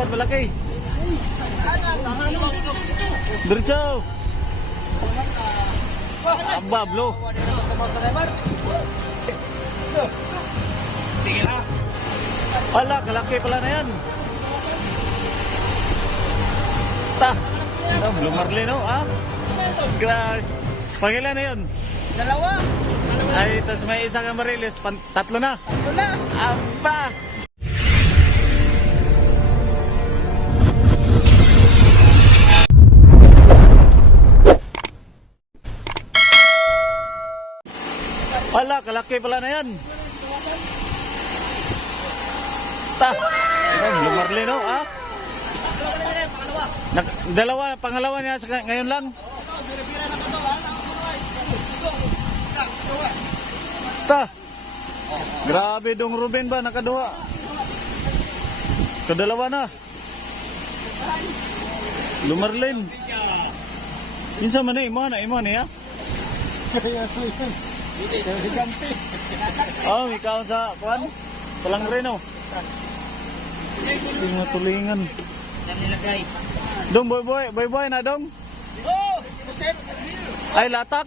dapat malaki. Diretso. Aba, blo. Tingin na. Ala, kalaki pala na yan. Ta. Blue Marlin, oh, ah. Grabe. Pangilan na yun? Dalawa. Ay, tas may isa kang marilis. Tatlo na. Tatlo na. Aba. Ala, kalaki pala na yan. Ta. Blue Marlin, oh, ah. Dalawa, pangalawa niya ngayon lang. Ta. Grabe dong Ruben ba nakaduha. Kadalawa na. Lumarlin. Insa man imo na ya. Oh, ikaw sa kuan? Palang reno. Tingnan tulingan. Nilagay. Dong boy na dong. Oh, Ay latak.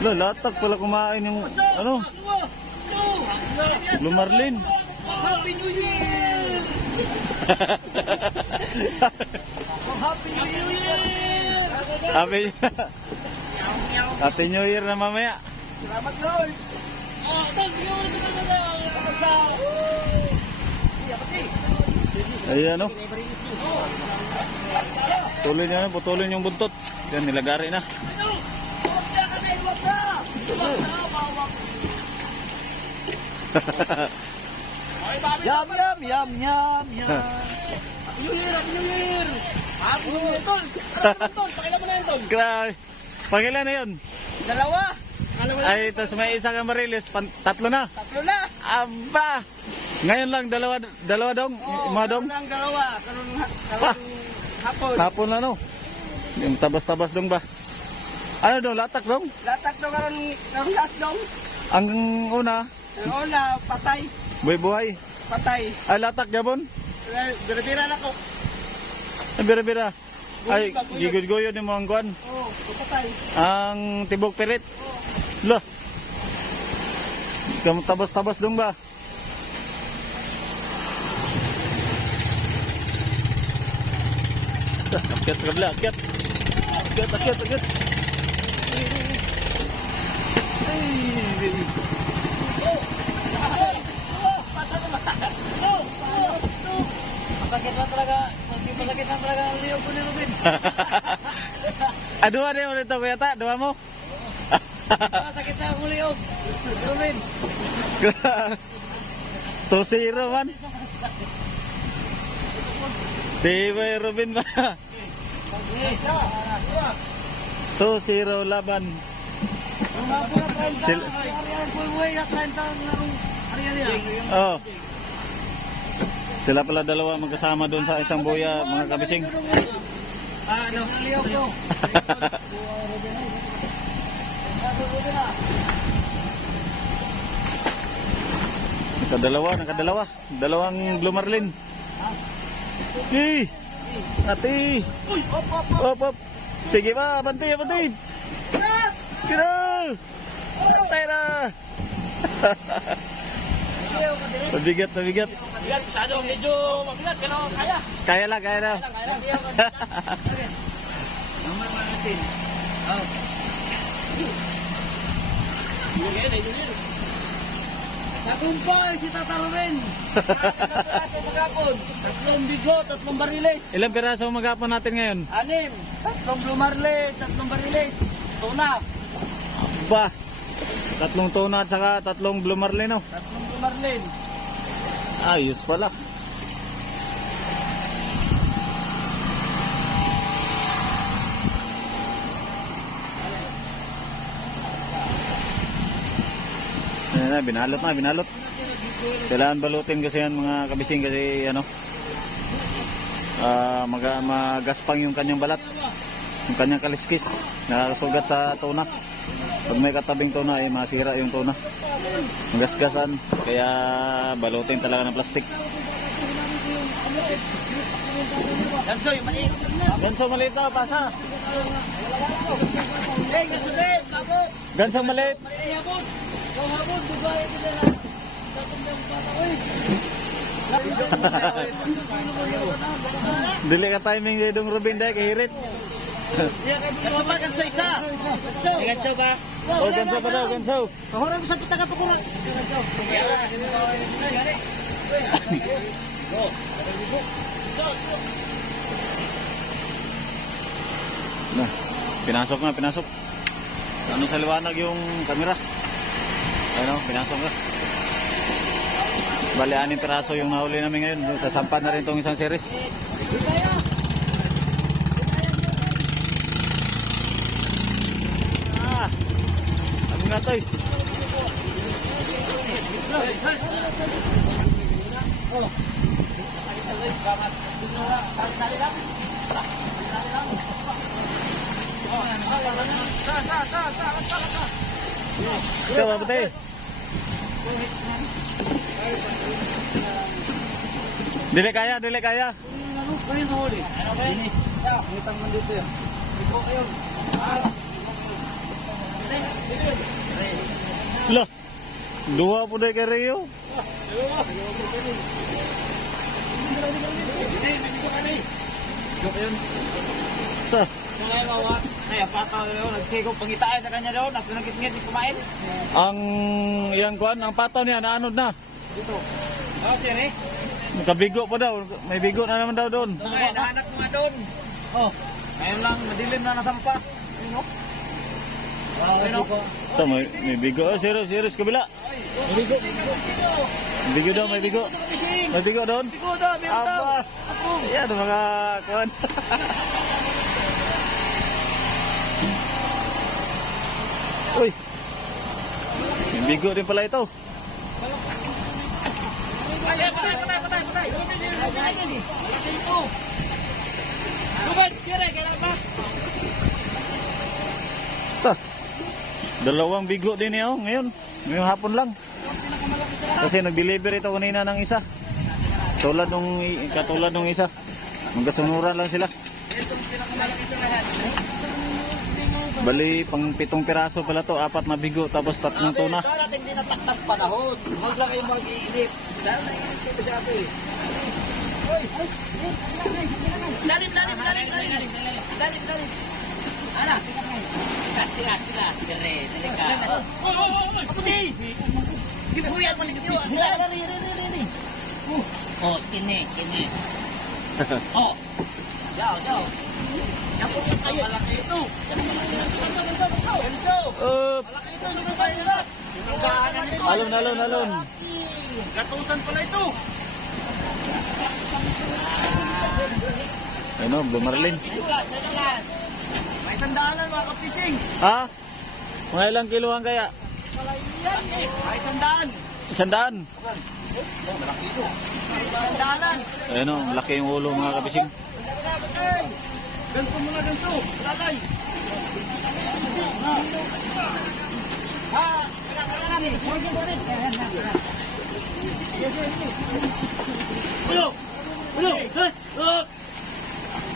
Lo, latak pala kumain yung ano? Lumarlin. Happy New Year! Happy New Year! Happy New Year na mamaya. Salamat Lord! Oh, thank you! Ayan, ano? Putulin yung buntot. Yan, nilagari na. Yum, yum, yum, yum, yum. Happy New Year! Happy New Year! Happy New Year, Tol! Pakilan mo na yan, Tol! Grabe. Pangilan na yun? Dalawa! Ay, tas may isa kang marilis. Tatlo na. Tatlo na! Aba! Ngayon lang, dalawa dong. Mga dong. Karoon lang dalawa. Karoon hapon. Hapon na, no? Yung tabas-tabas dong ba? Ano dong, latak dong? Latak to karoon last dong. Ang una, Ang una, patay. buhay-buhay. Patay. Ay, latak gabon? Bira-bira na ko. Ay, bira-bira. Ay, Guyod ba, guyod? gigod-guyod yung mga kuwan. Oo, patay. Ang tibok pirit. Lah. Tabas-tabas dong ba? Akyat sa kabila, akyat. Akyat. Masakit na talaga. Masakit na talaga ang liyo ko ni Ruben. Dua dia ulit kuya ta, dua mo. Masakit na ang liyo. Ruben. 2-0 man. Diba Robin ba? 2-0 laban. Oh. Sila pala dalawa magkasama doon sa isang buya, mga kabising. Ano? Liyo ko. Nakadalawa. Dalawang Blue Marlin. Ati. Op. Sige ba, bantay. Sige na. Bantay na. Mabigat. Mabigat, masyado. Medyo mabigat, pero kaya. Kaya lang. Tagumpay si Tata Ruben. Piraso magapon. 3 bigo, 3 bariles. Ilang piraso maghapon natin ngayon? 6. 3 Blue Marlin, 3 bariles. Tuna. Ba. 3 tuna at saka 3 Blue Marlin, no? 3 Blue Marlin. Ayos pala. Ayan na, binalot. Kailangan balutin kasi yan mga kabising kasi ano magaspang yung kanyang balat, yung kanyang kaliskis, nakasugat sa tuna. Pag may katabing tuna ay masira yung tuna, magasgasan, kaya balutin talaga ng plastic. Ganso, yung maliit. Ganso maliit daw, pasa. Ganso din, babot. Gansang maliit. Habot. Habot, bugay ko na lang. Dili ka timing kay Dong Ruben dahil kahirit. Ganso ba? Ganso isa? Ganso? Ganso ba? Oh, ganso pa daw, ganso. Kahorang sa pitaga pa ko lang. Nah, pinasok na, pinasok. Ano sa liwanag yung kamera? Ano, pinasok na. Bali, 6 piraso yung nahuli namin ngayon. Sasampan na rin itong isang series. Ah, ano nga ito eh? Ikaw, mabutay. Dili kaya, dili kaya. Dinis. Ngitang man dito yan. Loh, dua po dahil kay Rio. Ito. Nagsigong pangitaan sa kanya doon. Nagsunagit-ngit ni kumain. Ang yang kuan, ang pataw niya naanod na. Dito. Oh, sir eh. Nakabigo pa daw. May bigo na naman daw doon. Okay, nahanap mo nga doon. Oh, ngayon lang, madilim na nasampa. Ayun o. Ayun o. Ito, may bigo. Oh, serious kabila. May bigo. May bigo daw, may bigo. May bigo doon. Bigo daw, meron daw. Aba. Yan, mga kuan. Uy. May bigo din pala ito. Patay. Ruben, kira, kailan ba? Ito. Dalawang bigo din niya ngayon. Ngayong hapon lang. Kasi nag-deliver ito kanina ng isa. Katulad nung isa. Magkasunuran lang sila. Bali, pang 7 piraso pala to, 4 na bigo, tapos 3 tuna. Darating din ang taktak panahon. Huwag lang kayong mag-iinip. Dahil na inip ko sa ato eh. Lalim. Ana. Sila. Dire, delika. Kaputi. Gibuyan mo ligit. Ri. Oh, kini. Oh. Jao. Yan po yung kayo. Malaki ito. Ganso. Malaki ito. Hindi ba nila? Alon. Gatusan pala ito. Ano, Bumarlin. May sandalan mga kapising. Ha? Mga ilang kilohan kaya? May sandaan. 100. Malaki ito. Sandalan. Ayun o, malaki yung ulo mga kabising. Ganso muna ganso. Lalay. Ha,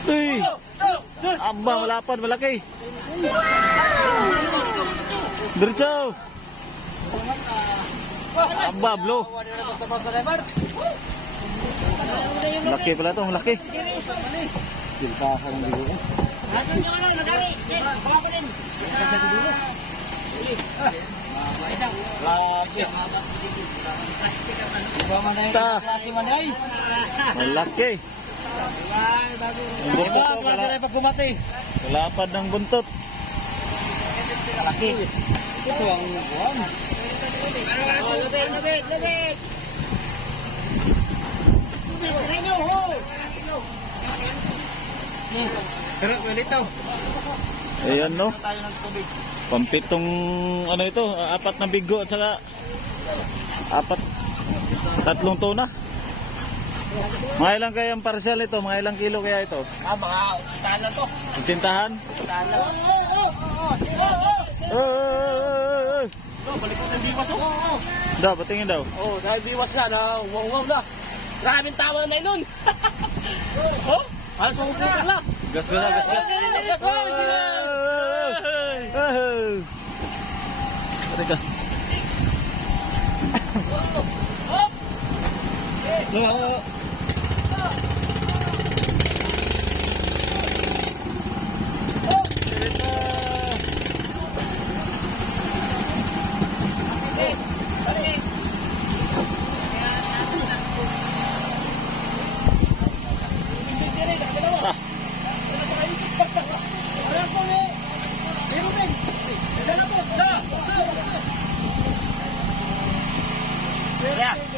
Uy! Aba, malapad, malaki. Diretso! Aba, blow. Malaki pala ito, malaki. Silpahan ng bigo. Ta. Malaki. Ang buntot ko, malapad ng buntot. Malaki. Ito ang buwan. Lubit. Pero ulit daw. Ayan no. Pampitong ano ito, 4 na bigo at saka 3 tuna. Mga ilang kaya ang parcel ito? Mga ilang kilo kaya ito? Mga tala to. Tintahan? Tala. Oy! Balik ko ng biwas ako. Daw, patingin daw. Dahil biwas na, wow na. Maraming tama na yun. Oh? Alas mo pupunta lang. Gas ko na, gas gas. Gas mo lang, Teka.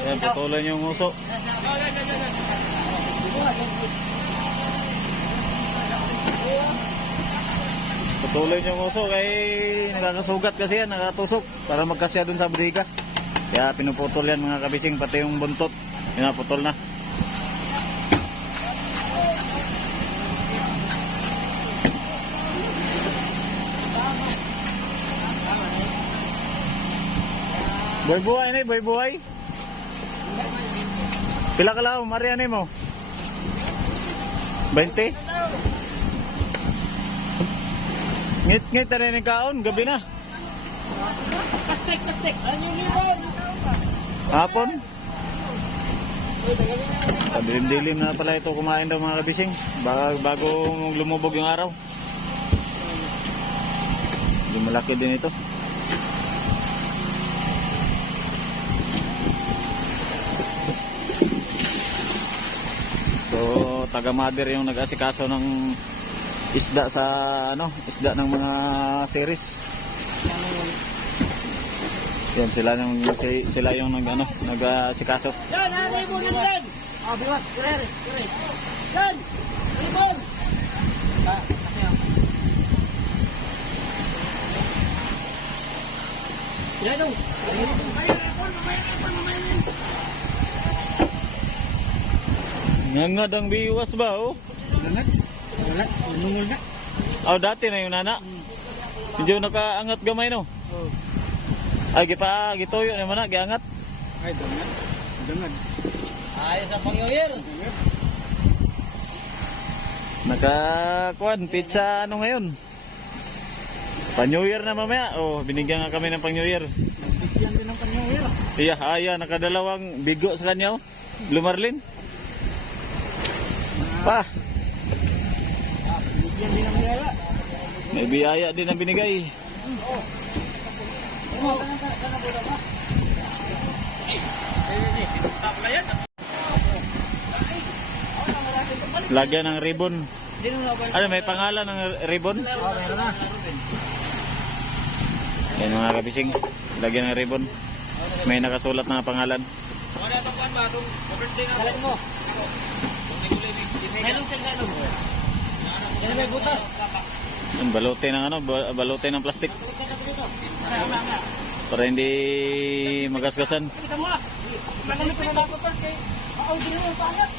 Yan, patuloy niyo yung uso. Patuloy niyo yung uso kay nakakasugat kasi yan, nakatusok para magkasya dun sa briga. Kaya pinuputol yan mga kabising, pati yung buntot. Yan na, putol na. Boy buhay na, boy buhay. Pila ka lang, Marian mo? 20? Ngit-ngit na rin yung kaon, gabi na. Plastic. Ano yung libon? Hapon? Dilim-dilim na pala ito kumain daw mga kabising. Bago lumubog yung araw. Hindi malaki din ito. So, taga-mother yung nag-asikaso ng isda sa isda ng mga series. Yan sila yung nag-asikaso. Yan, libon yan. Ah, biwas, kere. Yan, libon. Yan o. Ngangad ang biwas ba oh? Wala, nungol na. Oh, dati na yung nana. Medyo nakaangat gamay no. Oh. Ay gituyo naman na, giangat. Ay, dangad. Ayos ang pangyoyer. Nakakuan pizza ano ngayon? Pa-New Year na mamaya. Oh, binigyan nga kami ng pang-New Year. Bigyan din ng pangyoyer. Iya, nakadalawang bigo sa kanya oh. Blue Marlin. Pa, Bigyan din ng biyaya. may biyaya din ang binigay. Lagyan ng ribbon. Ano, may pangalan ng ribbon? Meron na. Yan mga kabising. Lagyan ng ribbon. May nakasulat na pangalan. Wala itong kuwan ba? Itong birthday na mo. Meron siya gano'n. Yan may butas. Yung balutin ng plastic. Para hindi magasgasan. Kita mo ah. Nagamit ko na dapat pa kay Maaw din mo pangat.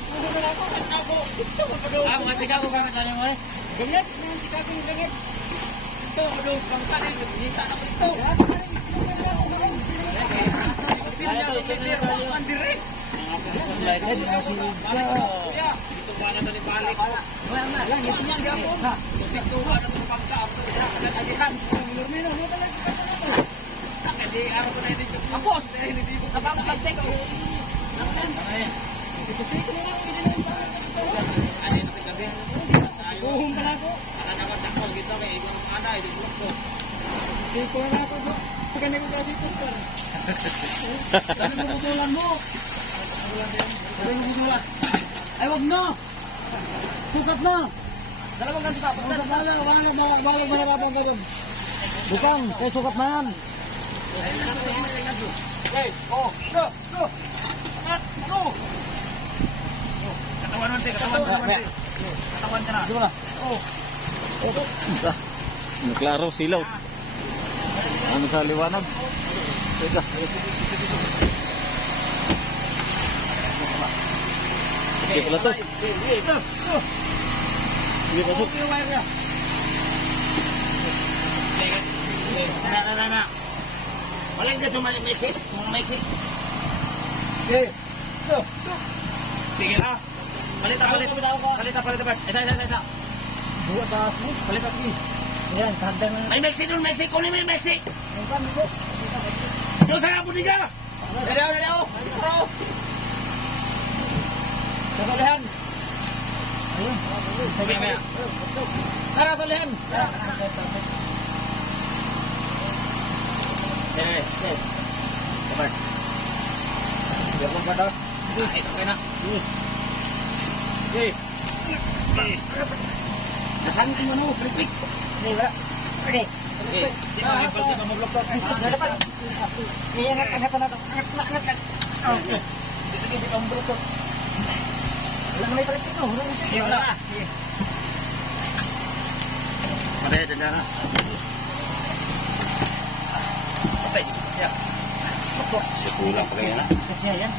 Ah, mga tiga ko gamit ano mo eh. Gamit, mga tiga ko gamit. Ito, dos bangka din, hinita na ito. Ito ang direct. Lighthead mo si Kuya. Ito ba na tali balik? Wala lang, ito niyan gapon. Ito ba na pagka ako na kalihan. Lumino mo talaga. Hindi ako na hindi. Apos, hindi ko sa bang plastic. Ito siya ko lang hindi na. Ano ito gabi? Buhong pala ko. Ana naman takol gito kay ibang ana hindi ko. Hindi ko na ako. Pagka ko kasi ito. Ano mo bubulan mo? Ano mo bubulan? Ay wag na. Sukat na. Dalawang ganito pa. Wala. Bukang, kay sukat na yan. Okay, go! Go! Katawan mo, katawan ka na. Dito na. Klaro, silaw. Ano sa liwanag? Teka. Sige pala to. Sige pasok. Na. Wala yung dyan sa Mexic? Mga Mexic? Okay. So. Tigil ha. Palit. Isa. Buat taas mo. Palit lagi. Ayan, kagdan na. May Mexico doon, Mexico. Kunin mo yung Mexico. Ang kami ko. Yung sa budiga. Dali. Salihan. Ayun. Maya. Tara, salihan. Kabar. Diyan ba daw? Ito kayo na. Okay. Nasaan ko ano? Quick. Hindi ba? Okay. Okay. Di ba may palti pa mablok to? Iingat ka na ito. Angat. Okay. Dito ang blok to. Wala na may palit ito. Wala na. Patay, danda na. Okay. Siya. Kulang pa kaya na. Kasi yan.